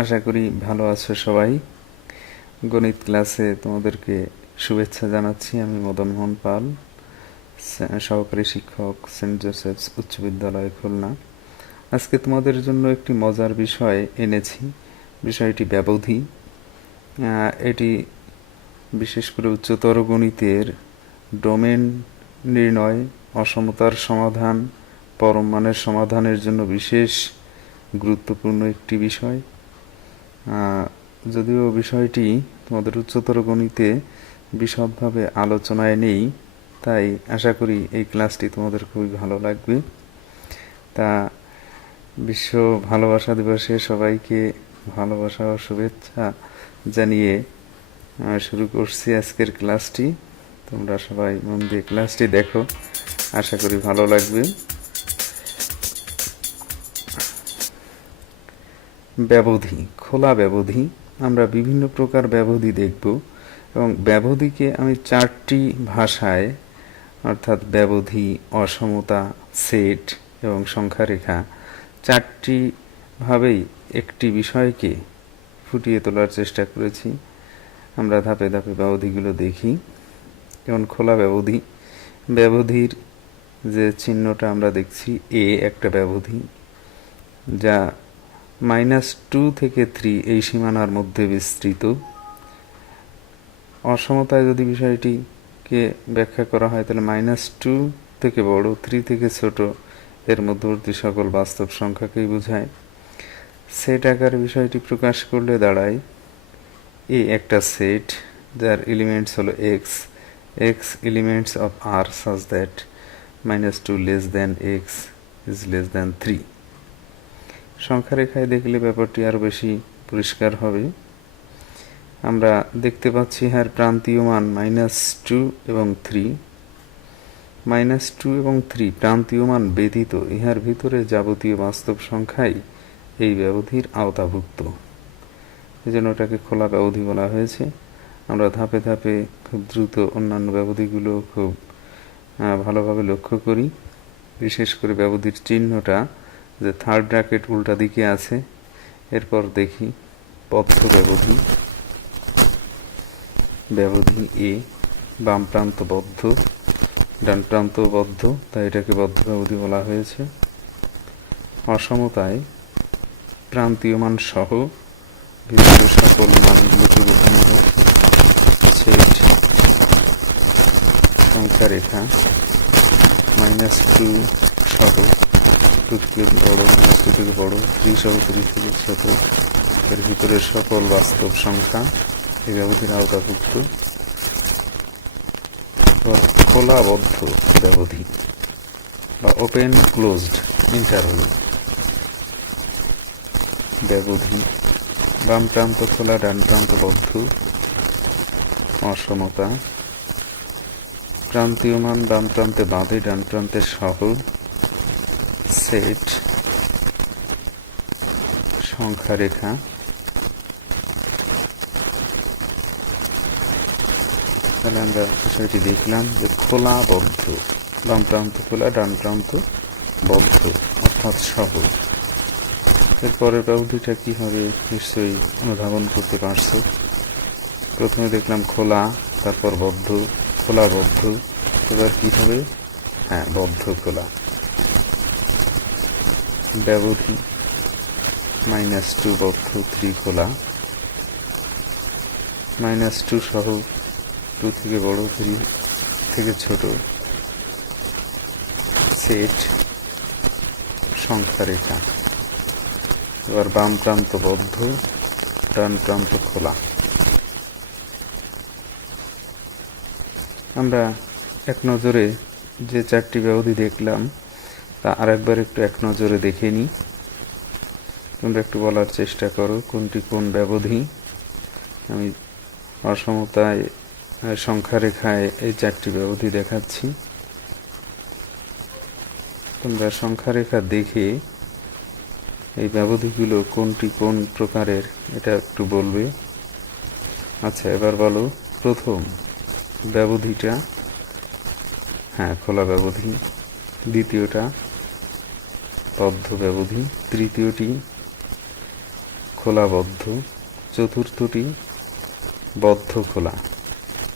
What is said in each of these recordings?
আশা করি ভালো আছো সবাই। গণিত ক্লাসে তোমাদেরকে শুভেচ্ছা জানাচ্ছি। আমি মদন মোহন পাল, সহকারী শিক্ষক, সেন্ট জোসেফস উচ্চ বিদ্যালয়, খুলনা। আজকে তোমাদের জন্য একটি মজার বিষয় এনেছি। বিষয়টি ব্যবধি। এটি বিশেষ করে উচ্চতর গণিতের ডোমেন নির্ণয়, অসমতার সমাধান, পরম মানের সমাধানের জন্য বিশেষ গুরুত্বপূর্ণ একটি বিষয়। যদিও বিষয়টি তোমাদের উচ্চতর গণিতে বিশদভাবে আলোচনায় নেই, তাই আশা করি এই ক্লাসটি তোমাদের খুবই ভালো লাগবে। তা বিশ্ব ভালোবাসা দিবসে সবাইকে ভালোবাসা ও শুভেচ্ছা জানিয়ে শুরু করছি আজকের ক্লাসটি। তোমরা সবাই মন দিয়ে ক্লাসটি দেখো, আশা করি ভালো লাগবে। ব্যবধি, খোলা ব্যবধি। আমরা বিভিন্ন প্রকার ব্যবধি দেখব এবং ব্যবধিকে আমি চারটি ভাষায়, অর্থাৎ ব্যবধি, অসমতা, সেট এবং সংখ্যারেখা, চারটি ভাবেই একটি বিষয়কে ফুটিয়ে তোলার চেষ্টা করেছি। আমরা ধাপে ধাপে ব্যবধিগুলো দেখি। যেমন খোলা ব্যবধি, ব্যবধির যে চিহ্নটা আমরা দেখছি এ একটা ব্যবধি, যা -2 থেকে 3 এই সীমানার মধ্যে বিস্তৃত। অসমতায় যদি বিষয়টিকে ব্যাখ্যা করা হয় তাহলে -2 থেকে বড়, 3 থেকে ছোট এর মধ্যবর্তী সকল বাস্তব সংখ্যাকেই বোঝায়। সেট আকারে বিষয়টি প্রকাশ করলে দাঁড়ায় এ একটা সেট যার এলিমেন্টস হলো x, x elements of R such that -2 less than x is less than 3। সংখ্যারেখায় দেখলে ব্যাপারটি আরও বেশি পরিষ্কার হবে। আমরা দেখতে পাচ্ছি ইহার প্রান্তীয় মান -2 এবং 3। -2 এবং 3 প্রান্তীয় মান ব্যতীত ইহার ভিতরে যাবতীয় বাস্তব সংখ্যাই এই ব্যবধির আওতাভুক্ত। এজন্য এটাকে খোলা ব্যবধি বলা হয়েছে। আমরা ধাপে ধাপে খুব দ্রুত অন্যান্য ব্যবধিগুলো খুব ভালোভাবে লক্ষ্য করি। বিশেষ করে ব্যবধির চিহ্নটা যে থার্ড ব্র্যাকেট উল্টা দিকে আছে। এরপর দেখি বদ্ধ ব্যবধি। ব্যবধি এ, বাম প্রান্ত বদ্ধ, ডান প্রান্ত বদ্ধ, তাই এটাকে বদ্ধ ব্যবধি বলা হয়েছে। অসমতায় প্রান্তীয় মান সহ ভিতরে সকল মানগুলোকে বোঝানো হয়েছে। সেট সংখ্যারেখা -2 সহ, 2 থেকে বড়, +2 থেকে বড়, 3 সহ 3 থেকে ছোট এর ভিতরে সকল বাস্তব সংখ্যা এই ব্যবধির আওতাভুক্ত। খোলা বদ্ধ ব্যবধি বা ওপেন ক্লোজড ইন্টারভ্যাল ব্যবধি। বাম প্রান্ত খোলা, ডান প্রান্ত বদ্ধ। অসমতা প্রান্তীয় মান বাম প্রান্তে বাঁধে, ডান প্রান্তে সহ। সেট সংখ্যারেখা তাহলে আমরা বিষয়টি দেখলাম যে খোলা বদ্ধ, বাম প্রান্ত খোলা, ডান প্রান্ত বদ্ধ অর্থাৎ সহ। এরপরের ব্যবধিটা কি হবে নিশ্চয়ই অনুধাবন করতে পারছো। প্রথমে দেখলাম খোলা, তারপর বদ্ধ, খোলা বদ্ধ, এবার কি হবে? হ্যাঁ, বদ্ধ খোলা। ব্যবধি -2 বদ্ধ, 3 খোলা, -2 সহ, 2 থেকে বড়, 3 থেকে ছোট। সেট সংখ্যারেখা। এবার বাম প্রান্ত বদ্ধ, ডান প্রান্ত খোলা। আমরা এক নজরে যে চারটি ব্যবধি দেখলাম তা আরেকবার একটু এক নজরে দেখে নিই। তোমরা একটু বলার চেষ্টা করো কোনটি কোন ব্যবধি। আমি অসমতায় সংখ্যারেখায় এই চারটি ব্যবধি দেখাচ্ছি। তোমরা সংখ্যারেখা দেখে এই ব্যবধিগুলো কোনটি কোন প্রকারের এটা একটু বলবে। আচ্ছা, এবার বলো প্রথম ব্যবধিটা। হ্যাঁ, খোলা ব্যবধি। দ্বিতীয়টা বদ্ধ ব্যবধি। তৃতীয়টি খোলা বদ্ধ, চতুর্থটি বদ্ধ খোলা।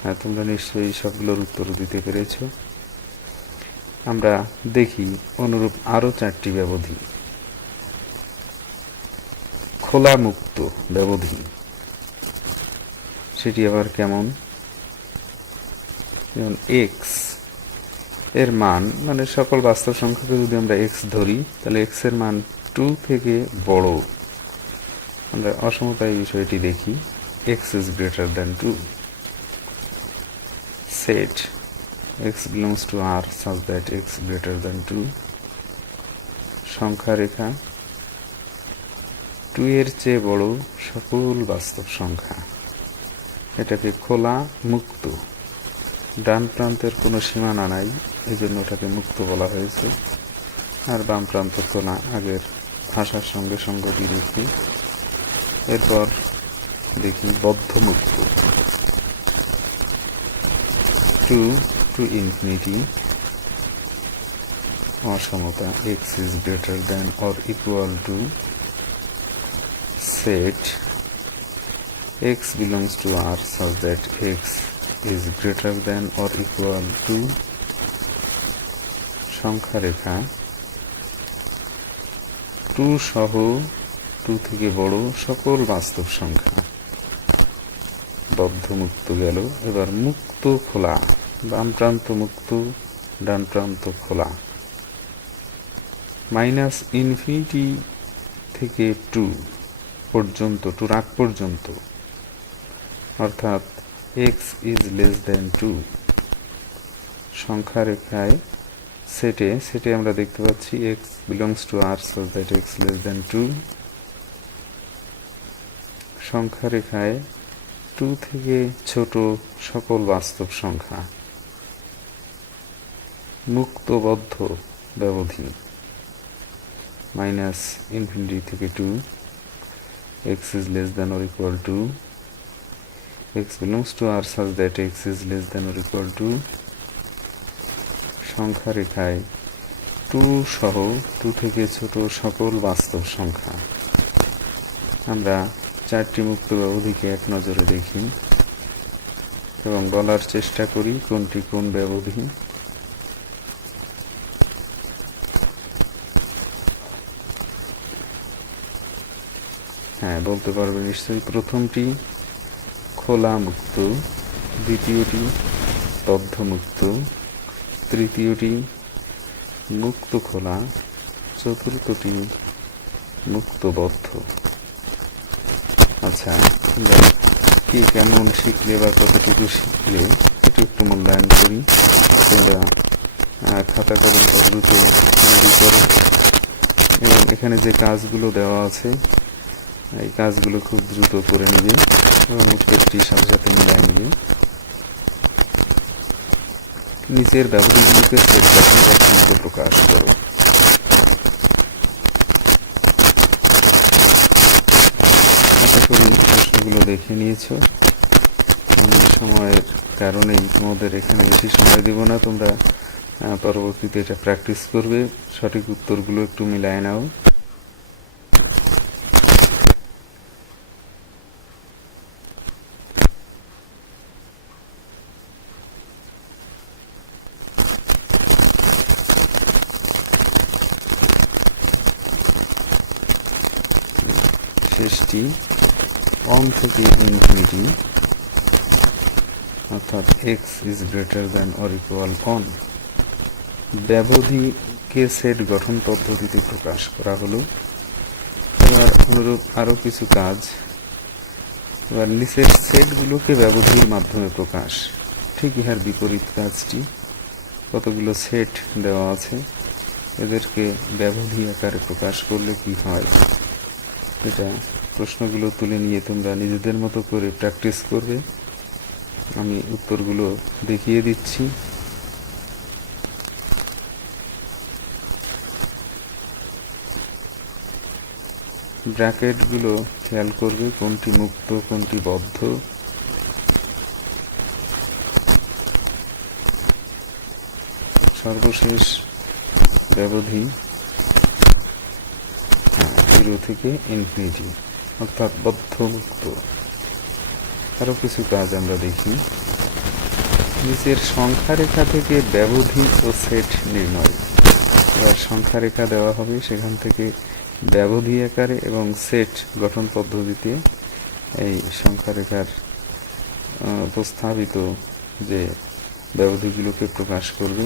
হ্যাঁ, তোমরা নিশ্চয়ই সবগুলোর উত্তর দিতে পেরেছ। আমরা দেখি অনুরূপ আরো 4টি ব্যবধি। খোলা মুক্ত ব্যবধি, সেটি আবার কেমন? যেমন এক্স এর মান, মানে সকল বাস্তব সংখ্যাকে যদি আমরা এক্স ধরি, তাহলে এক্স এর মান 2 থেকে বড়। আমরা অসমতা এই বিষয়টি দেখি। x is greater than 2. Set x belongs to R such that x greater than 2. সংখ্যা রেখা 2 এর চেয়ে বড় সকল বাস্তব সংখ্যা। এটাকে খোলা মুক্ত, ডান প্রান্তের কোনো সীমানা নাই, এজন্য ওটাকে মুক্ত বলা হয়েছে। আর বাম প্রান্ত খোলা, আগের ভাষার সঙ্গে সঙ্গতি রেখে। এরপর দেখি বদ্ধ মুক্ত, 2 to infinity, অসমতা x is greater than or equal to, set x belongs to R such that x is greater than or equal to, সংখ্যা রেখা 2 সহ 2 থেকে বড় সকল বাস্তব সংখ্যা। বদ্ধ মুক্ত গেল। এবার মুক্ত খোলা, বাম প্রান্ত মুক্ত, ডান প্রান্ত খোলা। -ইনফিনিটি থেকে 2 পর্যন্ত, 2 আগ পর্যন্ত, অর্থাৎ x is less than 2। সংখ্যা রেখায় সেটে আমরা দেখতে পাচ্ছি x belongs to R so that x less than 2। সংখ্যা রেখায় 2 থেকে ছোট সকল বাস্তব সংখ্যা। মুক্তবদ্ধ ব্যবধি -ইনফিনিটি থেকে 2, x is less than or equal to, x belongs to R such that x is less than or equal to, সংখ্যা রেখায় 2 সহ 2 থেকে ছোট সকল বাস্তব সংখ্যা। আমরা 4টি মুক্ত ব্যবধিকে এক নজরে দেখি এবং বলার চেষ্টা করি কোনটি কোন ব্যবধি। হ্যাঁ, বলতে পারবে নিশ্চয়ই। প্রথমটি খোলা মুক্ত, দ্বিতীয়টি বদ্ধ মুক্ত, তৃতীয়টি মুক্ত খোলা, চতুর্থটি মুক্ত বদ্ধ। আচ্ছা, আমরা কি কেমন শিখলে বা কতটুকু শিখলে এটা একটু মূল্যায়ন করি। তোমরা খাতা কলম দ্রুত তৈরি করো এবং এখানে যে কাজগুলো দেওয়া আছে এই কাজগুলো খুব দ্রুত করে নিবে এবং উত্তরটি সাথে সাথে মিলায় নিবে। নিচের ব্যবধানগুলোকে সেট গঠন পদ্ধতিতে প্রকাশ করো। আশা করি প্রশ্নগুলো দেখে নিয়েছো। অনেক সময়ের কারণেই তোমাদের এখানে বেশি সময় দেব না, তোমরা পরবর্তীতে এটা প্র্যাকটিস করবে, সঠিক উত্তরগুলো একটু মিলায় নাও। শেষটি 1 থেকে ইনফিনিটি, অর্থাৎ x is greater than or equal 1। ব্যবধিকে set গঠন পদ্ধতিতে প্রকাশ করা হলো। এবার অনুরূপ আরো কিছু কাজ। এবার নিচের সেটগুলোকে ব্যবধির মাধ্যমে প্রকাশ, ঠিক ইহার বিপরীত কাজটি। কতগুলো সেট দেওয়া আছে, এদেরকে ব্যবধি আকারে প্রকাশ করলে কি হয়, এটা প্রশ্নগুলো তুলে নিয়ে তোমরা নিজেদের মতো করে প্র্যাকটিস করবে। আমি উত্তরগুলো দেখিয়ে দিচ্ছি। ব্র্যাকেটগুলো খেয়াল করবে কোনটি মুক্ত কোনটি বদ্ধ। সর্বশেষ ব্যবধি 0 থেকে ইনফিনিটি। অর্থাৎ বদ্ধমুক্ত। আরো কিছু কাজ আমরা দেখি। নিচের সংখ্যা রেখা থেকে ব্যবধি ও সেট নির্ণয়। এবার সংখ্যা রেখা দেওয়া হবে, সেখান থেকে ব্যবধি আকারে এবং সেট গঠন পদ্ধতিতে এই সংখ্যা রেখার উপস্থাপিত যে ব্যবধিগুলোকে প্রকাশ করবে।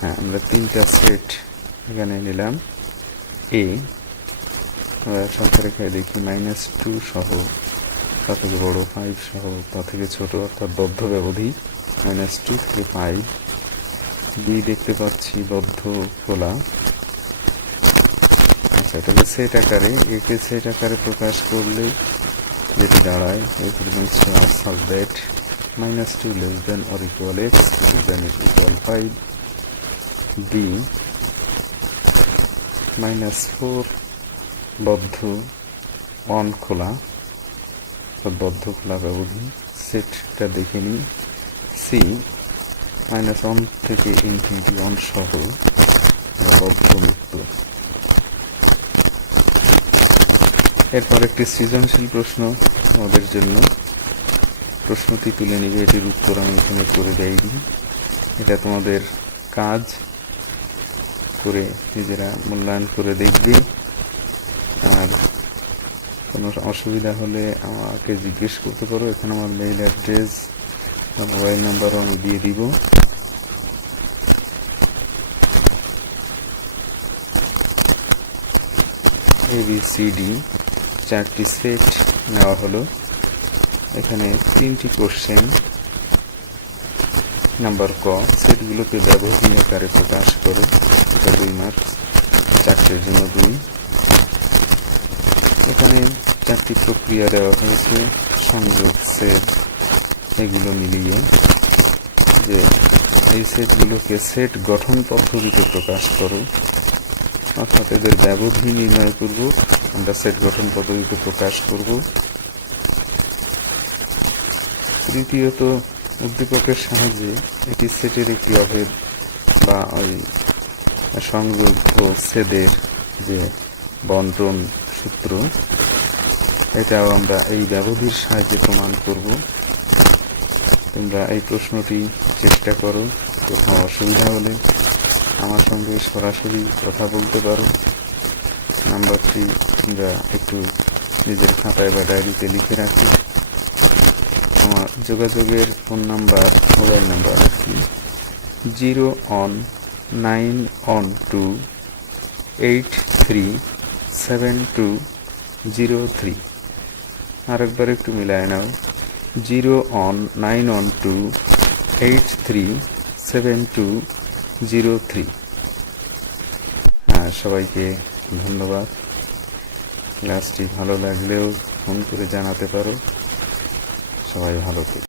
হ্যাঁ, আমরা 3টা সেট এখানে নিলাম। এ সংখ্যা রেখায় দেখি -2 সহ, তা থেকে বড় 5 সহ, তা থেকে ছোট অর্থাৎ বদ্ধ ব্যবধি -2 থেকে 5। বি দেখতে পাচ্ছি বদ্ধ খোলা। আচ্ছা, এটাকে সেট আকারে, একে সেট আকারে প্রকাশ করলে যেটি দাঁড়ায় that -2 less than or equal x less than or equal 5. B -4 বদ্ধ অন খোলা, বদ্ধ খোলা ব্যবধি, সেটটা দেখে নিই। সি -1 থেকে ইনফিনিটি অন সহ বদ্ধ মুক্ত। এরপর একটি সৃজনশীল প্রশ্ন আমাদের জন্য। প্রশ্নটি তুলে নিবে, এটির উত্তর আমি এখানে করে দেইনি। এটা তোমাদের কাজ করে নিজেরা মূল্যায়ন করে দেখবে। আর কোনো অসুবিধা হলে আমাকে জিজ্ঞেস করতে পারো। এখানে আমার মেইল অ্যাড্রেস, মোবাইল নাম্বারও আমি দিয়ে দিব। ABCD 4টি সেট নেওয়া হলো। এখানে 3টি কোশ্চেন। নাম্বার ক, সেটগুলোকে ব্যবধি আকারে প্রকাশ করে, এটা 2 মার্ক, 4টের জন্য 2। এখানে 4টি প্রক্রিয়া দেওয়া হয়েছে, সংযোগ, সেট, এগুলো মিলিয়ে যে এই সেটগুলোকে সেট গঠন পদ্ধতিতে প্রকাশ করো, অর্থাৎ এদের ব্যবধি নির্ণয় করব, আমরা সেট গঠন পদ্ধতিতে প্রকাশ করব। তৃতীয়ত, উদ্দীপকের সাহায্যে এটি সেটের একটি অভেদ বা ওই সংযোগ ও ছেদের যে বন্টন সূত্র, এটাও আমরা এই ব্যবধির সাহায্যে প্রমাণ করব। তোমরা এই প্রশ্নটি চেষ্টা করো। কোথাও অসুবিধা হলে আমার সঙ্গে সরাসরি কথা বলতে পারো। নাম্বারটি তোমরা একটু নিজের খাতায় বা ডায়েরিতে লিখে রাখো। আমার যোগাযোগের ফোন নাম্বার, মোবাইল নাম্বার 09192837203। আরেকবার একটু মিলায় নাও, 09192837203। সবাইকে ধন্যবাদ। ক্লাসটি ভালো লাগলেও ফোন করে জানাতে পারো। সবাই ভালো থেকো।